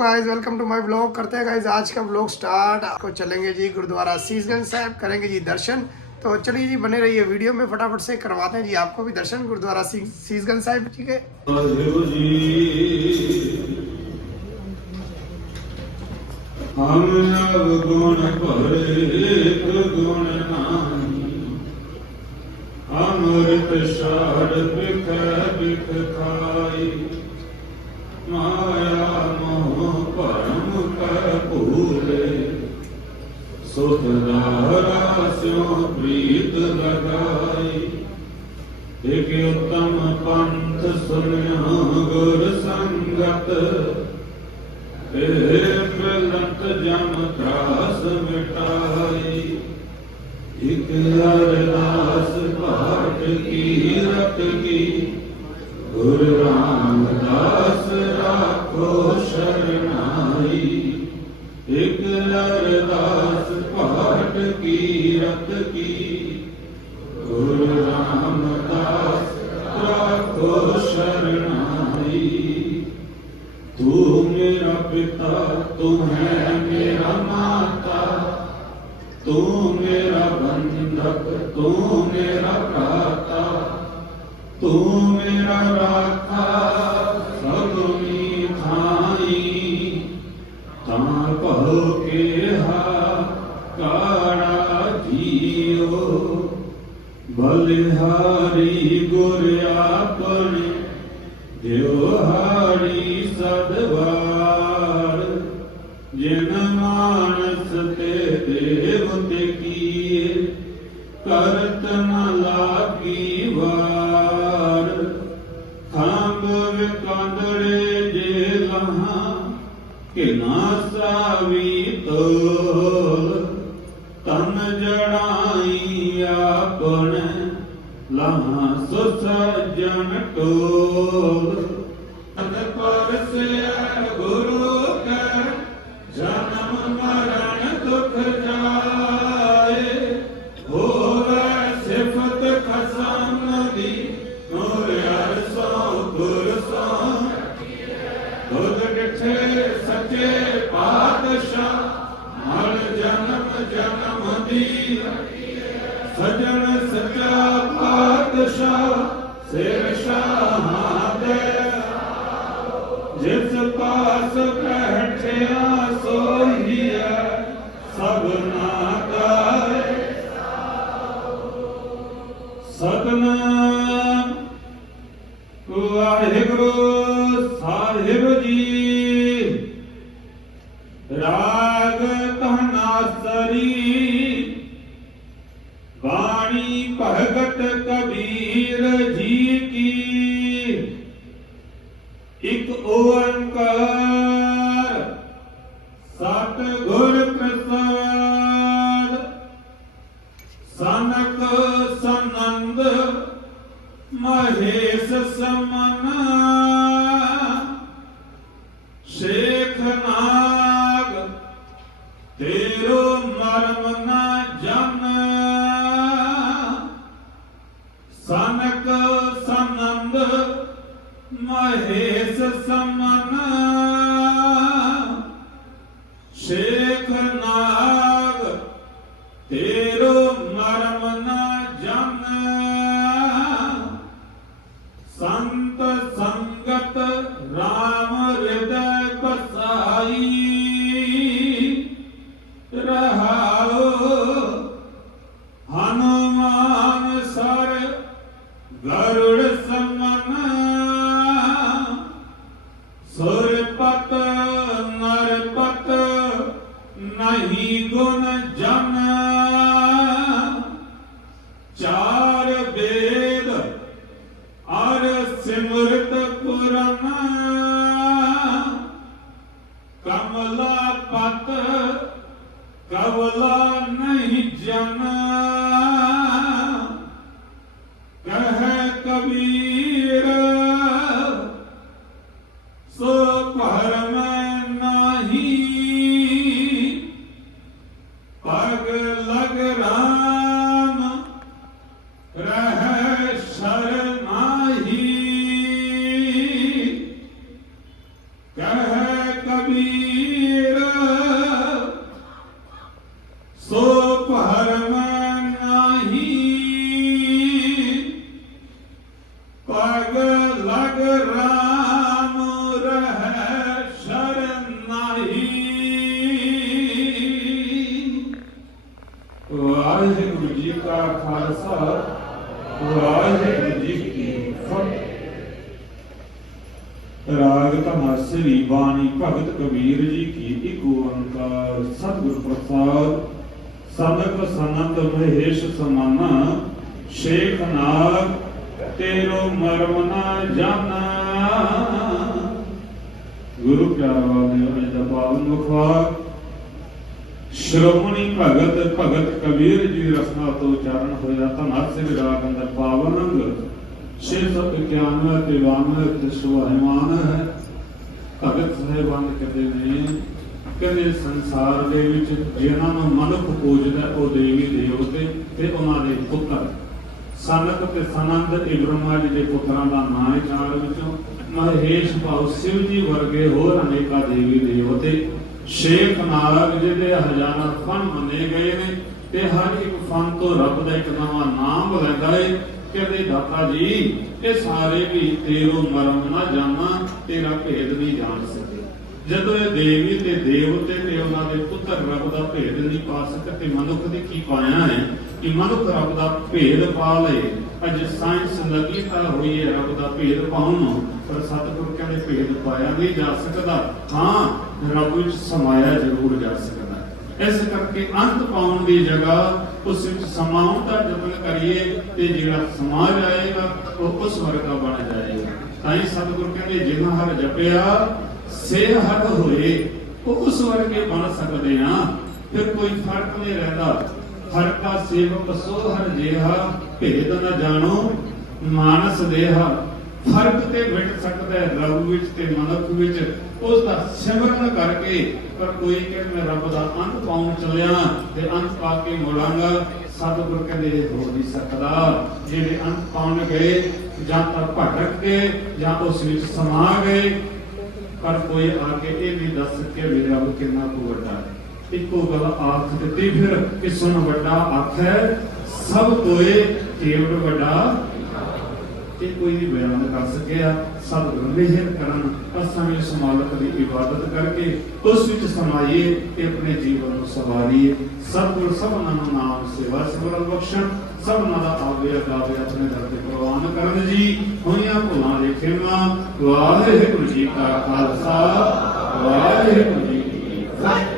Guys welcome to my blog करते हैं guys आज का ब्लॉग स्टार्ट आपको चलेंगे जी गुरुद्वारा सीसगंज साहब, करेंगे जी दर्शन. तो चलिए जी, बने रहिए वीडियो में, फटाफट से करवाते हैं जी आपको भी दर्शन, गुरुद्वारा सीसगंज साहब, ठीक है? माया ਭਰਮ ਕੈ ਭੂਲੇ ਸੁਖ ਦਾਰਾ ਸਿਉ ਪ੍ਰੀਤ ਲਗਾਈ ਇਕ ਉਤਮ ਪੰਥ ਸੁਨਿਆ ਗੁਰ ਸੰਗਤ, ਇਹ ਪ੍ਰਲੰਤ ਜਮ ਤਰਾਸ ਮਿਟਾਈ ਇਕ ਅਰਦਾਸ ਪਾਠ ਕੀ ਰਤ ਕੀ, ਗੁਰ ਰਾਮਦਾਸ ਰਾਖੋ ਸ਼ਰਨਾਈ ਅਰਦਾਸ, ਪਾਠ ਕੀ, ਰਤ ਕੀ? ਗੁਰੂ ਰਾਮਦਾਸ, ਰਾਖੋ ਸ਼ਰਨਾਈ। ਤੂੰ ਮੇਰਾ ਪਿਤਾ, ਤੂੰ ਹੈ ਮੇਰਾ ਮਾਤਾ। ਤੂੰ ਮੇਰਾ ਬੰਧਕ, ਤੂੰ ਮੇਰਾ ਭਰਾਤਾ। ਤੂੰ ਬਲਿਹਾਰੀ ਗੁਰ ਆਪਣੇ, ਦਿਓ ਹਾਰੀ ਸਦਵਾਰ। ਜਿਨ ਮਾਨਸ ਤੇ ਦੇਵ ਤੇ ਕੀਏ, ਕਰਤ ਨ ਲਾਗੀ ਵਾਰ। ਖਾਂਬ ਵਿਕੰਦੜੇ ਜੇ ਲਹਾਂ ਕਿ ਨਾ ਸਾਵੀ ਤੋਲ। ਤਨ ਜੜਾਈ ਆਪਣ ਲਹਾਂ ਸੁਸਜਣ ਟੋਲ। ਤਨ ਪਰਸਿਆ ਜਨਮ ਦੀ ਸਜਣ ਸੱਚਾ ਪਾਤਸ਼ਾਹ, ਸਿਰ ਸ਼ਾਹਾਂ ਦੇ ਜਿਸ ਪਾਸ ਬੈਠਿਆ ਸੋਹੀਐ ਸਭਨਾ ਗਾਏ ਸਤਨਾਮ ਸਨਕ ਸਨੰਦ ਮਹੇਸ਼ ਸਮਨ। ਸ਼ੇਖ ਨਾਗ ਤੇਰੋ ਮਰਮ ਨਾ ਜਨ। ਸਨਕ ਸਨੰਦ ਮਹੇਸ਼ ਸਮਨ। ਗਰੁੜ ਸੰਮਨ ਸੁਰਪਤ ਨਰਪਤ ਨਹੀਂ ਗੁਣ ਜਨ। ਚਾਰ ਵੇਦ, ਅਰ ਸਿਮਰਤ ਪੁਰਨ। ਕਮਲਾ ਪਤ, ਕਵਲਾ ਨਹੀਂ ਜਨ। ਸ੍ਰੀ ਬਾਣੀ ਭਗਤ ਕਬੀਰ ਜੀ ਕੀ ਇੱਕ ਓੰਕਾਰ, ਸਤਿਗੁਰ ਪ੍ਰਸਾਦ ਸਦਕ ਸਨਤ ਮਹੇਸ਼ ਸਮਾਨਾ, ਸ਼ੇਖ ਨਾਗ, ਤੇਰੋ ਮਰਮ ਨਾ ਜਾਣਾ ਗੁਰੂ ਪਿਆਰਾ ਵਾਲੇ ਅਜ ਦਾ ਪਾਵਨ ਮੁਖਵਾਕ ਸ਼੍ਰੋਮਣੀ ਭਗਤ ਭਗਤ ਕਬੀਰ ਜੀ ਦੀ ਰਸਨਾ ਤੋਂ ਉਚਾਰਨ ਹੋਇਆ ਧਨਾਰ ਸਿੰਘ ਰਾਗ ਅੰਦਰ ਪਾਵਨ ਅੰਗ। 691 ਤੇ 92 ਤੇ ਸੁਹਾਇਮਾਨ ਹੈ। ਭਗਤ ਸਾਹਿਬਾਨ ਕਹਿੰਦੇ ਨੇ, ਕਹਿੰਦੇ ਸੰਸਾਰ ਦੇ ਵਿੱਚ ਜਿਨ੍ਹਾਂ ਨੂੰ ਮਨੁੱਖ ਪੂਜਦਾ, ਉਹ ਦੇਵੀ ਦੇਵਤੇ ਤੇ ਉਹਨਾਂ ਦੇ ਪੁੱਤਰ। ਸਨਕ ਤੇ ਸਨੰਦ ਇਹ ਬ੍ਰਹਮਾ ਜੀ ਦੇ ਪੁੱਤਰਾਂ ਦਾ ਨਾਂ ਹੈ ਚਾਰ ਵਿੱਚੋਂ। ਮਹੇਸ਼ ਭਾਉ ਸ਼ਿਵ ਜੀ ਵਰਗੇ ਹੋਰ ਅਨੇਕਾਂ ਦੇਵੀ ਦੇਵਤੇ ਸ਼ੇਖ ਨਾਗ ਜਿਹਦੇ ਹਜ਼ਾਰਾਂ ਫਨ ਮੰਨੇ ਗਏ ਨੇ ਤੇ ਹਰ ਇੱਕ ਫਨ ਤੋਂ ਰੱਬ ਦਾ ਇੱਕ ਨਵਾਂ ਨਾਮ ਲੈਂਦਾ ਏ। ਕਹਿੰਦੇ ਦਾਤਾ ਜੀ, ਇਹ ਸਾਰੇ ਵੀ ਤੇਰੋ ਮਰਮ ਨਾ ਜਾਣਾ ਤੇਰਾ ਭੇਦ ਨਹੀਂ ਜਾਣ ਸਕੇ। ਜਦੋਂ ਇਹ ਦੇਵੀ ਤੇ ਦੇਵਤੇ ਤੇ ਉਹਨਾਂ ਦੇ ਪੁੱਤਰ ਰੱਬ ਦਾ ਭੇਦ ਨਹੀਂ ਪਾ ਸਕੇ ਤੇ ਮਨੁੱਖ ਦੇ ਕੀ ਪਾਇਆ ਹੈ? ਕਿ ਮਨੁੱਖ ਰੱਬ ਦਾ ਭੇਦ ਪਾ ਲਏ। ਅੱਜ ਸਾਇੰਸ ਲੱਗੀ ਤਾਂ ਹੋਈ ਹੈ, ਰੱਬ ਦਾ ਭੇਦ ਪਾਉਣ ਨੂੰ। ਪਰ ਸਤਿਗੁਰ ਕਹਿੰਦੇ ਭੇਦ ਪਾਇਆ ਨਹੀਂ ਜਾ ਸਕਦਾ। ਹਾਂ, ਰੱਬ ਵਿੱਚ ਸਮਾਇਆ ਜ਼ਰੂਰ ਜਾ ਸਕਦਾ। ਇਸ ਕਰਕੇ ਅੰਤ ਪਾਉਣ ਦੀ ਜਗ੍ਹਾ ਉਸ ਵਿੱਚ ਸਮਾਉਣ ਦਾ ਕਰੀਏ ਤੇ ਜਿਹੜਾ ਸਮਾ ਜਾਏਗਾ ਉਹ ਉਸ ਵਰਗਾ ਬਣ ਜਾਏਗਾ। ਤਾਂ ਹੀ ਸਤਿਗੁਰ ਕਹਿੰਦੇ ਜਿਨ੍ਹਾਂ ਹਰ ਜਪਿਆ, ਸੇ ਹਰ ਹੋਏ ਉਹ ਉਸ ਵਰਗੇ ਬਣ ਸਕਦੇ ਆ ਫਿਰ ਕੋਈ ਫ਼ਰਕ ਨਹੀਂ ਰਹਿੰਦਾ। ਹਰ ਕਾ ਸੇਵਕ ਸੋ ਹਰ ਜੇਹਾ, ਭੇਦ ਨਾ ਜਾਣੋ, ਮਾਨਸ ਦੇਹਾ। ਫ਼ਰਕ ਤੇ ਮਿਟ ਸਕਦਾ ਹੈ ਰੱਬ ਵਿੱਚ ਤੇ ਮਨੁੱਖ ਵਿੱਚ। ਉਸ ਦਾ ਸਿਮਰਨ ਕਰਕੇ ਪਰ ਕੋਈ ਕਿ ਮੈਂ ਰੱਬ ਦਾ ਅੰਤ ਪਾਉਣ ਚੱਲਿਆ ਤੇ ਅੰਤ ਪਾ ਕੇ ਮੁੜਾਂਗਾ, ਸਤਿਗੁਰ ਕਹਿੰਦੇ ਇਹ ਹੋ ਨਹੀਂ ਸਕਦਾ। ਜਿਹੜੇ ਅੰਤ ਪਾਉਣ ਗਏ ਜਾਂ ਤਾਂ ਭਟਕ ਗਏ ਜਾਂ ਉਸ ਵਿੱਚ ਸਮਾ ਗਏ ਪਰ ਕੋਈ ਆ ਕੇ ਇਹ ਨਹੀਂ ਦੱਸ ਕੇ ਵੀ ਰੱਬ ਕਿੰਨਾ ਕੁ ਵੱਡਾ ਹੈ। ਇੱਕੋ ਗੱਲ ਆਖ ਦਿੱਤੀ ਫਿਰ ਕਿ ਸੁਣ ਵੱਡਾ ਆਖੈ ਸਭ ਕੋਏ ਕੇਵੜ ਵੱਡਾ ਇਹ ਕੋਈ ਨਹੀਂ ਬਿਆਨ ਕਰ ਸਕਿਆ ਸਤਿਗੁਰ ਮਿਹਰ ਕਰਨ ਅਸਾਂ ਵੀ ਮਾਲਕ ਦੀ ਇਬਾਦਤ ਕਰਕੇ ਉਸ ਵਿੱਚ ਸਮਾਈਏ ਤੇ ਆਪਣੇ ਜੀਵਨ ਨੂੰ ਸਵਾਰੀਏ। ਸਤਿਗੁਰ ਸਭਨਾਂ ਨੂੰ ਨਾਮ ਸੇਵਾ ਸਿਮਰਨ ਬਖਸ਼ਣ, ਸਭਨਾਂ ਦਾ ਆਵੇ ਅਗਾਵੇ ਆਪਣੇ ਦਰ ਤੇ ਪ੍ਰਵਾਨ ਕਰਨ ਜੀ। ਹੋਈਆਂ ਭੁੱਲਾਂ ਦੇ ਖਿਮਾ, ਵਾਹਿਗੁਰੂ ਜੀ ਕਾ ਖਾਲਸਾ, ਵਾਹਿਗੁਰੂ ਜੀ ਕੀ ਫਤਿਹ।